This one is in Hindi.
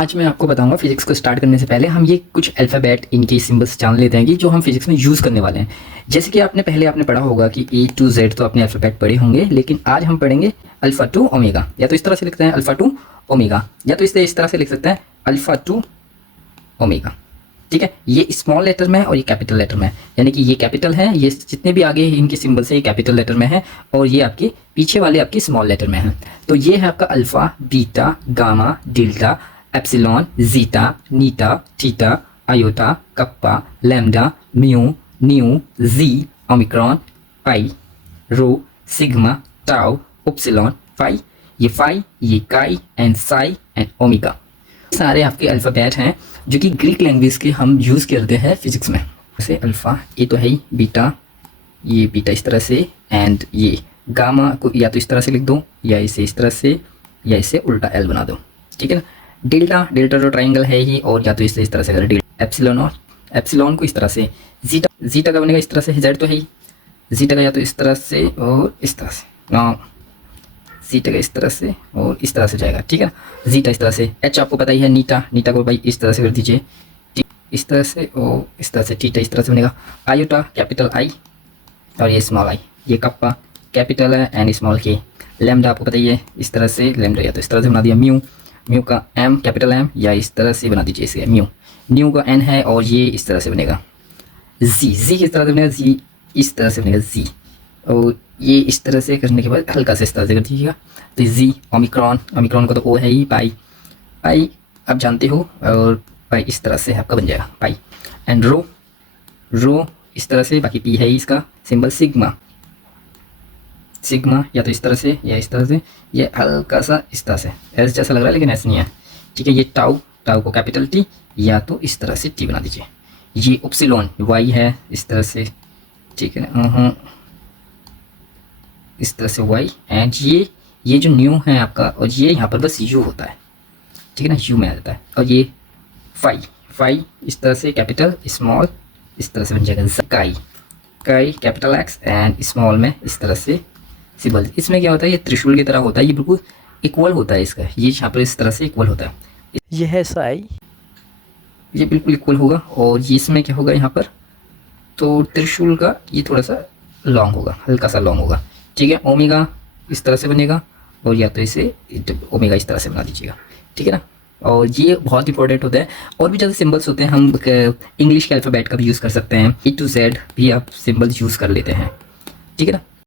आज मैं आपको बताऊंगा फिजिक्स को स्टार्ट करने से पहले हम ये कुछ अल्फ़ाबेट इनके सिंबल्स जान लेते हैं कि जो हम फिजिक्स में यूज़ करने वाले हैं। जैसे कि आपने पढ़ा होगा कि ए टू जेड तो अपने अल्फ़ाबेट पढ़े होंगे, लेकिन आज हम पढ़ेंगे अल्फ़ा टू ओमेगा। या तो इस तरह से लिखते हैं अल्फ़ा टू ओमेगा, या तो इस तरह से लिख सकते हैं अल्फ़ा टू ओमेगा। ठीक है, ये स्मॉल लेटर में है और ये कैपिटल लेटर में है, यानी कि ये कैपिटल है, ये जितने भी आगे इनके सिंबल से ये कैपिटल लेटर में है और ये आपके पीछे वाले आपके स्मॉल लेटर में है। तो ये है आपका alpha, beta, gamma, delta, epsilon, zeta, eta, theta, iota, kappa, lambda, mu, nu, xi, omicron, pi, rho, sigma, tau, upsilon, phi, ये फाई, ये chi and Sai and omega. सारे आपके अल्फ़ाबेट हैं जो कि ग्रीक लैंग्वेज के हम यूज़ करते हैं फिजिक्स में। जैसे अल्फ़ा ये तो है ही, बीटा, ये बीटा इस तरह से, एंड ये गामा को या तो इस तरह से लिख दो या इसे इस तरह से या इसे उल्टा एल बना दो। ठीक है ना। डेल्टा, डेल्टा तो ट्राइंगल है ही, और या तो इसे इस तरह से करें एप्सिलॉन, और एप्सिलॉन को इस तरह से। जीटा, जीटा का बनेगा इस तरह से, जेड तो है ही, जीटा का या तो इस तरह से और इस तरह से, जीटा का इस तरह से और इस तरह से जाएगा। ठीक है, जीटा इस तरह से। एच आपको पता ही है, नीटा, नीटा को भाई इस तरह से कर दीजिए, इस तरह से और इस तरह से। थीटा इस तरह से बनेगा। आयोटा कैपिटल आई और ये स्मॉल आई। ये कप्पा कैपिटल है एंड स्मॉल के। लैम्डा आपको पता ही है, इस तरह से लैम्डा या तो इस तरह से बना दिया। म्यू, म्यू का एम कैपिटल एम या इस तरह से बना दीजिए इसे म्यू। न्यू का एन है और ये इस तरह से बनेगा। जी, जी किस तरह से बनेगा, जी इस तरह से बनेगा जी, और ये इस तरह से करने के बाद हल्का से इस तरह से कर दीजिएगा तो जी। ओमिक्रॉन, ओमिक्रॉन का तो ओ है ही। पाई, पाई आप जानते हो, और पाई इस तरह से आपका बन जाएगा पाई। एंड रो, रो इस तरह से, बाकी पी है ही इसका सिंबल। सिग्मा, सिग्मा या तो इस तरह से या इस तरह से, ये हल्का सा इस तरह से एस जैसा लग रहा है लेकिन ऐसा नहीं है। ठीक है, ये टाउ, टाउ को कैपिटल टी या तो इस तरह से टी बना दीजिए। ये उपसिलॉन वाई है इस तरह से, ठीक है ना, इस तरह से वाई। एंड ये जो न्यू है आपका, और ये यहाँ पर बस यू होता है, ठीक है ना, यू में आ जाता है। और ये फाई, फाई इस तरह से कैपिटल स्मॉल इस तरह से बन जाएगा। काई, काई कैपिटल एक्स एंड स्मॉल में इस तरह से सिंबल। इसमें क्या होता है, ये त्रिशूल की तरह होता है, ये बिल्कुल इक्वल होता है इसका, ये यहाँ पर इस तरह से इक्वल होता है। ये है साई, ये बिल्कुल इक्वल होगा। और ये इसमें क्या होगा यहाँ पर, तो त्रिशूल का ये थोड़ा सा लॉन्ग होगा, हल्का सा लॉन्ग होगा। ठीक है, ओमेगा इस तरह से बनेगा, और या तो इसे ओमेगा इस तरह से बना दीजिएगा। ठीक है ना। और ये बहुत इंपॉर्टेंट होता है। और भी ज़्यादा सिंबल्स होते हैं, हम इंग्लिश के अल्फ़ाबेट का भी यूज़ कर सकते हैं। ए टू जेड भी आप सिंबल्स यूज़ कर लेते हैं। ठीक है ना।